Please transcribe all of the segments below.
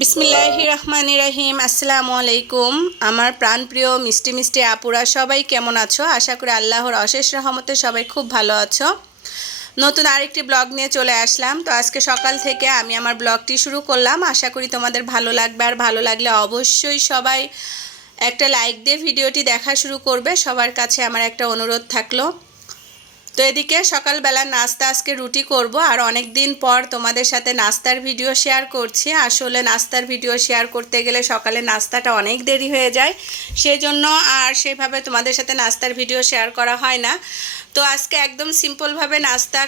বিসমিল্লাহ রহমান রাহিম, আসসালামু আলাইকুম। আমার প্রাণপ্রিয় মিষ্টি মিষ্টি আপুরা, সবাই কেমন আছো? আশা করি আল্লাহর অশেষ রহমতে সবাই খুব ভালো আছো। নতুন আরেকটি ব্লগ নিয়ে চলে আসলাম। তো আজকে সকাল থেকে আমি আমার ব্লগটি শুরু করলাম। আশা করি তোমাদের ভালো লাগবে। আর ভালো লাগলে অবশ্যই সবাই একটা লাইক দিয়ে ভিডিওটি দেখা শুরু করবে। সবার কাছে আমার একটা অনুরোধ থাকল। তো এদিকে সকালবেলা নাস্তা, আজকে রুটি করব আর অনেক দিন পর তোমাদের সাথে নাস্তার ভিডিও শেয়ার করছি। আসলে নাস্তার ভিডিও শেয়ার করতে গেলে সকালে নাস্তাটা অনেক দেরি হয়ে যায়, সেজন্য আর সেভাবে তোমাদের সাথে নাস্তার ভিডিও শেয়ার করা হয় না। তো আজকে একদম সিম্পলভাবে নাস্তা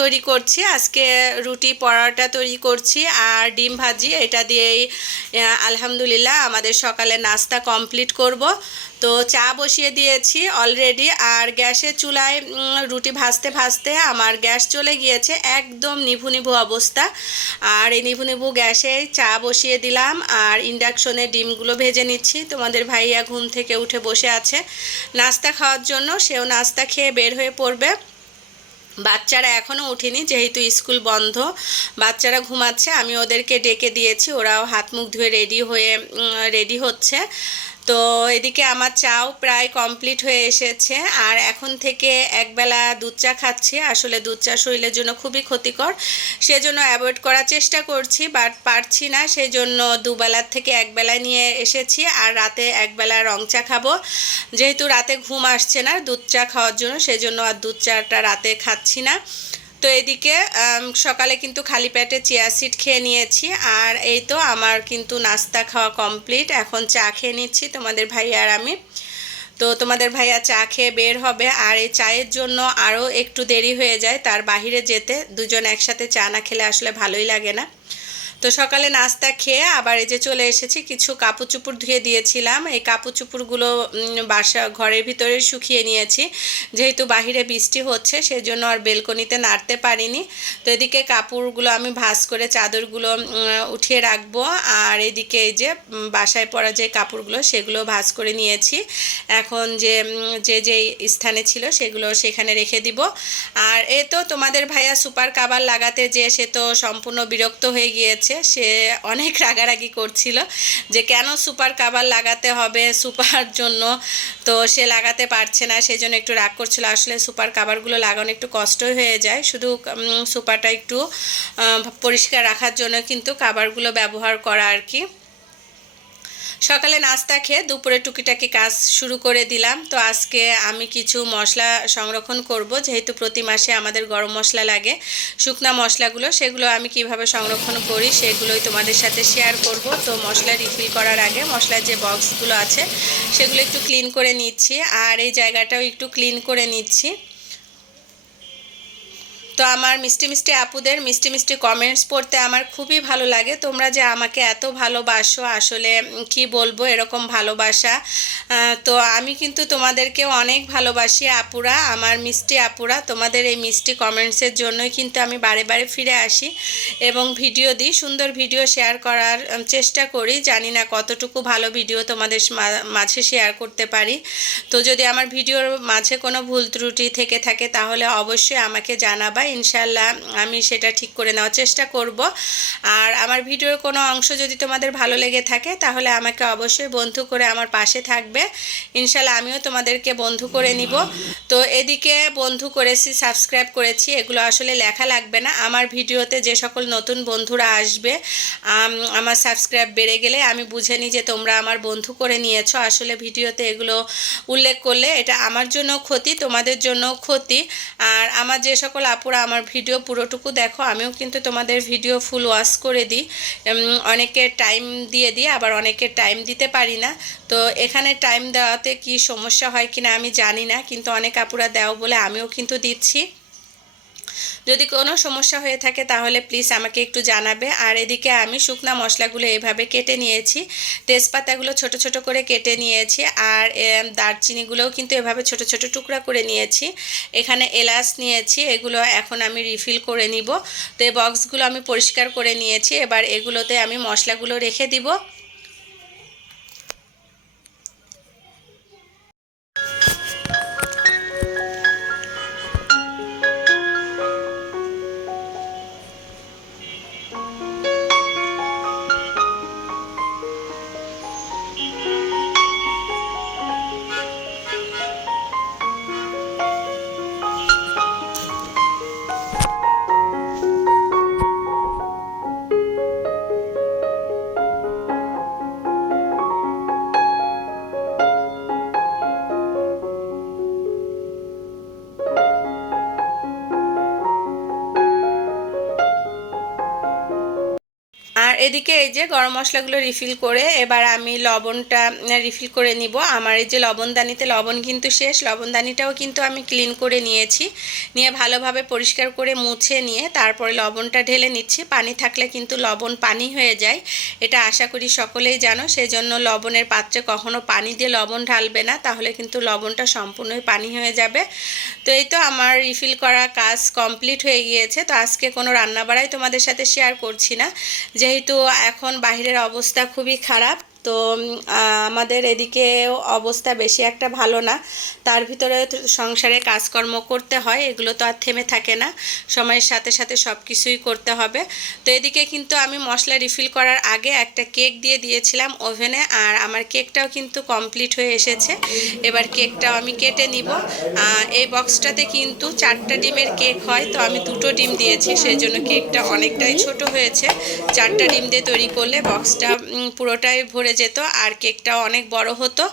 তৈরি করছি। আজকে রুটি পরোটা তৈরি করছি আর ডিম ভাজি। এটা দিয়েই আলহামদুলিল্লাহ আমাদের সকালে নাস্তা কমপ্লিট করব। তো চা বসিয়ে দিয়েছি অলরেডি আর গ্যাসের চুলায় রুটি ভাজতে ভাজতে আমার গ্যাস চলে গিয়েছে একদম নিভু নিভু অবস্থা। আর এই নিভু নিভু গ্যাসে চা বসিয়ে দিলাম, আর ইন্ডাকশনে ডিমগুলো ভেজে নিচ্ছি। তোমাদের ভাইয়া ঘুম থেকে উঠে বসে আছে। নাস্তা খাওয়ার জন্য সেও নাস্তা খেয়ে বের হয়ে পড়বে। বাচ্চারা এখনও উঠেনি, যেহেতু স্কুল বন্ধ। বাচ্চারা ঘুমাচ্ছে, আমি ওদেরকে ডেকে দিয়েছি, ওরাও হাত মুখ ধুয়ে রেডি হয়ে রেডি হচ্ছে। তো এদিকে আমার চাও প্রায় কমপ্লিট হয়ে এসেছে। আর এখন থেকে একবেলা দুধ চা খাচ্ছি। আসলে দুধ চা শরীরের জন্য খুবই ক্ষতিকর। সেজন্য অ্যাভয়েড করার চেষ্টা করছি বাট পারছি না। সেই জন্য দুবেলার থেকে একবেলা নিয়ে এসেছি। আর রাতে একবেলা রং চা খাব। যেহেতু রাতে ঘুম আসছে না দুধ চা খাওয়ার জন্য, সেজন্য আর দুধ চাটা রাতে খাচ্ছি না। তো এদিকে সকালে কিন্তু খালি পেটে চিয়া সিট খেয়ে নিয়েছি। আর এই তো আমার কিন্তু নাস্তা খাওয়া কমপ্লিট এখন চা খেয়ে নিচ্ছি তোমাদের ভাই আর আমি। তো তোমাদের ভাইয়া চা খেয়ে বের হবে। আর এই চায়ের জন্য আরও একটু দেরি হয়ে যায়। তার বাহিরে যেতে দুজন একসাথে চা না খেলে আসলে ভালোই লাগে না। তো সকালে নাস্তা খেয়ে আবার এই যে চলে এসেছি, কিছু কাপড় চুপুর ধুয়ে দিয়েছিলাম। এই কাপড় চুপুরগুলো বাসা, ঘরের ভিতরে শুকিয়ে নিয়েছি। যেহেতু বাহিরে বৃষ্টি হচ্ছে, সেজন্য আর বেলকনিতে নাড়তে পারিনি। তো এদিকে কাপড়গুলো আমি ভাস করে চাদরগুলো উঠিয়ে রাখব। আর এদিকে এই যে বাসায় পরা যে কাপড়গুলো, সেগুলো ভাস করে নিয়েছি। এখন যে যে যে স্থানে ছিল, সেগুলো সেখানে রেখে দিব। আর এ তো তোমাদের ভাইয়া সুপার কাবার লাগাতে যে, সে তো সম্পূর্ণ বিরক্ত হয়ে গিয়েছে। হচ্ছে সে অনেক রাগারাগি করছিল যে কেন সুপার কাবার লাগাতে হবে সুপার জন্য? তো সে লাগাতে পারছে না সেই জন্য একটু রাগ করছিল। আসলে সুপার কাবারগুলো লাগানো একটু কষ্টই হয়ে যায়। শুধু সুপারটা একটু পরিষ্কার রাখার জন্য কিন্তু কাবারগুলো ব্যবহার করা আর কি। সকালে নাস্তা খেয়ে দুপুরে টুকিটাকি কাজ শুরু করে দিলাম। তো আজকে আমি কিছু মশলা সংরক্ষণ করব, যেহেতু প্রতি মাসে আমাদের গরম মশলা লাগে, শুকনা মশলাগুলো, সেগুলো আমি কীভাবে সংরক্ষণ করি সেগুলোই তোমাদের সাথে শেয়ার করব। তো মশলা রিফিল করার আগে মশলার যে বক্সগুলো আছে, সেগুলো একটু ক্লিন করে নিচ্ছি। আর এই জায়গাটাও একটু ক্লিন করে নিচ্ছি। তো আমার মিষ্টি মিষ্টি আপুদের মিষ্টি মিষ্টি কমেন্টস পড়তে আমার খুবই ভালো লাগে। তোমরা যে আমাকে এত ভালোবাসো, আসলে কি বলব, এরকম ভালোবাসা। তো আমি কিন্তু তোমাদেরকে অনেক ভালোবাসি আপুরা, আমার মিষ্টি আপুরা। তোমাদের এই মিষ্টি কমেন্টসের জন্যই কিন্তু আমি বারে বারে ফিরে আসি এবং ভিডিও দিই, সুন্দর ভিডিও শেয়ার করার চেষ্টা করি। জানি না কতটুকু ভালো ভিডিও তোমাদের মাঝে শেয়ার করতে পারি। তো যদি আমার ভিডিওর মাঝে কোনো ভুল ত্রুটি থেকে থাকে, তাহলে অবশ্যই আমাকে জানাবা ইনশাল্লাহ আমি সেটা ঠিক করে নেওয়ার চেষ্টা করব। আর আমার ভিডিওর কোনো অংশ যদি তোমাদের ভালো লেগে থাকে, তাহলে আমাকে অবশ্যই বন্ধু করে আমার পাশে থাকবে। ইনশাল্লাহ আমিও তোমাদেরকে বন্ধু করে নিব। তো এদিকে বন্ধু করেছি, সাবস্ক্রাইব করেছি, এগুলো আসলে লেখা লাগবে না। আমার ভিডিওতে যে সকল নতুন বন্ধুরা আসবে আমার সাবস্ক্রাইব বেড়ে গেলে আমি বুঝে নিই যে তোমরা আমার বন্ধু করে নিয়েছো। আসলে ভিডিওতে এগুলো উল্লেখ করলে এটা আমার জন্য ক্ষতি, তোমাদের জন্য ক্ষতি। আর আমার যে সকল আপুরা আমার ভিডিও পুরোটুকু দেখো। আমিও কিন্তু তোমাদের ভিডিও ফুল ওয়াশ করে দিই। অনেকে টাইম দিয়ে দিই আবার অনেকে টাইম দিতে পারি না। তো এখানে টাইম দেওয়াতে কি সমস্যা হয় কিনা আমি জানি না, কিন্তু অনেক আপুরা দেও বলে আমিও কিন্তু দিচ্ছি। যদি কোনো সমস্যা হয়ে থাকে তাহলে প্লিজ আমাকে একটু জানাবে। আর এদিকে আমি শুকনা মশলাগুলো এভাবে কেটে নিয়েছি। তেজপাতাগুলো ছোট ছোট করে কেটে নিয়েছি। আর দারচিনিগুলোও কিন্তু এভাবে ছোট ছোট টুকরা করে নিয়েছি। এখানে এলাচ নিয়েছি, এগুলো এখন আমি রিফিল করে নিব। তো এই বক্সগুলো আমি পরিষ্কার করে নিয়েছি। এবার এগুলোতে আমি মশলাগুলো রেখে দিব। এদিকে এই যে গরম মশলাগুলো রিফিল করে এবার আমি লবণটা রিফিল করে নিব। আমার এই যে লবণদানিতে লবণ কিন্তু শেষ, লবণদানিটাও কিন্তু আমি ক্লিন করে নিয়েছি। নিয়ে ভালোভাবে পরিষ্কার করে মুছে নিয়ে তারপরে লবণটা ঢেলে নিচ্ছি। পানি থাকলে কিন্তু লবণ পানি হয়ে যায়। এটা আশা করি সকলেই জানো। সেই জন্য লবণের পাত্রে কখনো পানি দিয়ে লবণ ঢালবে না, তাহলে কিন্তু লবণটা সম্পূর্ণই পানি হয়ে যাবে। তো এই তো আমার রিফিল করা কাজ কমপ্লিট হয়ে গিয়েছে। তো আজকে কোনো রান্নাবাড়াই তোমাদের সাথে শেয়ার করছি না। যেহেতু এখন বাহিরের অবস্থা খুবই খারাপ। তো আমাদের এদিকে অবস্থা বেশি একটা ভালো না। তার ভিতরে সংসারে কাজকর্ম করতে হয়, এগুলো তো আর থেমে থাকে না। সময়ের সাথে সাথে সব কিছুই করতে হবে। তো এদিকে কিন্তু আমি মশলা রিফিল করার আগে একটা কেক দিয়ে দিয়েছিলাম ওভেনে আর আমার কেকটাও কিন্তু কমপ্লিট হয়ে এসেছে। এবার কেকটাও আমি কেটে নিব। এই বক্সটাতে কিন্তু চারটা ডিমের কেক হয়, তো আমি দুটো ডিম দিয়েছি সেই জন্য কেকটা অনেকটাই ছোট হয়েছে। চারটা ডিম দিয়ে তৈরি করলে বক্সটা পুরোটাই ভরে যেত আর কেকটাও অনেক বড় হতো।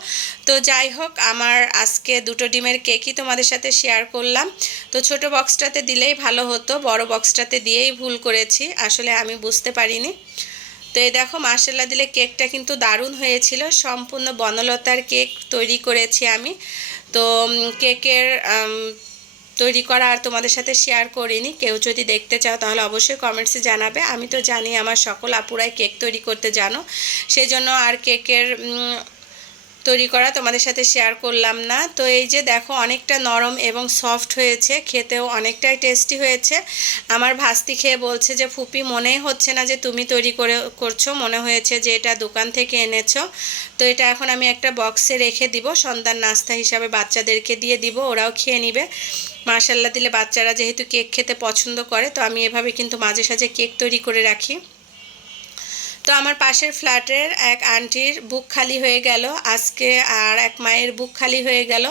তো যাই হোক, আমার আজকে দুটো ডিমের কেকই তোমাদের সাথে শেয়ার করলাম। তো ছোট বক্সটাতে দিলেই ভালো হতো, বড় বক্সটাতে দিয়েই ভুল করেছি, আসলে আমি বুঝতে পারিনি। তো এই দেখো মার্শাল্লা দিলে কেকটা কিন্তু দারুণ হয়েছিল, সম্পূর্ণ বনলতার কেক তৈরি করেছি আমি। তো কেকের তৈরি করা আর তোমাদের সাথে শেয়ার করিনি। কেউ যদি দেখতে চাও তাহলে অবশ্যই কমেন্টসে জানাবে। আমি তো জানি আমার সকল আপুরাই কেক তৈরি করতে জানো। সেজন্য আর কেকের তৈরি করা, তোমাদের সাথে শেয়ার করলাম না। তো এই যে দেখো, অনেকটা নরম এবং সফট হয়েছে, খেতেও অনেকটাই টেস্টি হয়েছে। আমার ভাস্তি খেয়ে বলছে যে, ফুপি মনেই হচ্ছে না যে তুমি তৈরি করে, করছ, মনে হয়েছে যে এটা দোকান থেকে এনেছো। তো এটা এখন আমি একটা বক্সে রেখে দিব, সন্ধ্যার নাস্তা হিসাবে বাচ্চাদেরকে দিয়ে দিব, ওরাও খেয়ে নিবে। মার্শাল্লা দিলে বাচ্চারা যেহেতু কেক খেতে পছন্দ করে, তো আমি এভাবে কিন্তু মাঝে সাঝে কেক তৈরি করে রাখি। তো আমার পাশের ফ্ল্যাটের এক আন্টির বুক খালি হয়ে গেল। আজকে আর এক মায়ের বুক খালি হয়ে গেল।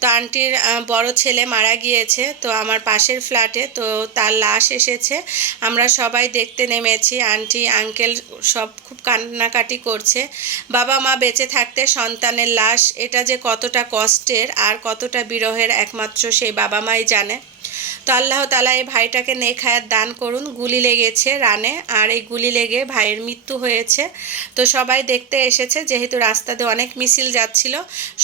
তো আন্টির বড় ছেলে মারা গিয়েছে। তো আমার পাশের ফ্ল্যাটে, তো তার লাশ এসেছে। আমরা সবাই দেখতে নেমেছি। আন্টি, আঙ্কেল সব খুব কান্নাকাটি করছে। বাবা মা বেঁচে থাকতে সন্তানের লাশ, এটা যে কতটা কষ্টের আর কতটা বিরহের একমাত্র সেই বাবা মাই জানে। তো আল্লাহ তালা এই ভাইটাকে নেক হায়াত দান করুন। গুলি লেগেছে রানে, আর এই গুলি লেগে ভাইয়ের মৃত্যু হয়েছে। তো সবাই দেখতে এসেছে, যেহেতু রাস্তাতে অনেক মিছিল যাচ্ছিল,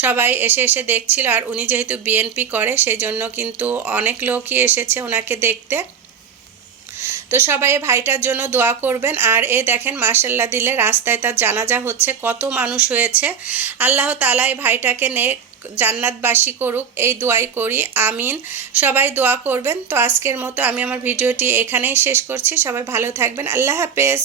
সবাই এসে এসে দেখছিল, আর উনি যেহেতু বিএনপি করে সেই জন্য কিন্তু অনেক লোকই এসেছে ওনাকে দেখতে। তো সবাই ভাইটার জন্য দোয়া করবেন। আর এ দেখেন মার্শাল্লাহ দিলে রাস্তায় তার জানাজা হচ্ছে, কত মানুষ হয়েছে। আল্লাহ তালা এই ভাইটাকে নেক জান্নাতবাসী করুক, এই দোয়াই করি, আমিন। সবাই দোয়া করবেন। তো আজকের মতো আমি আমার ভিডিওটি এখানেই শেষ করছি। সবাই ভালো থাকবেন। আল্লাহ হাফেজ।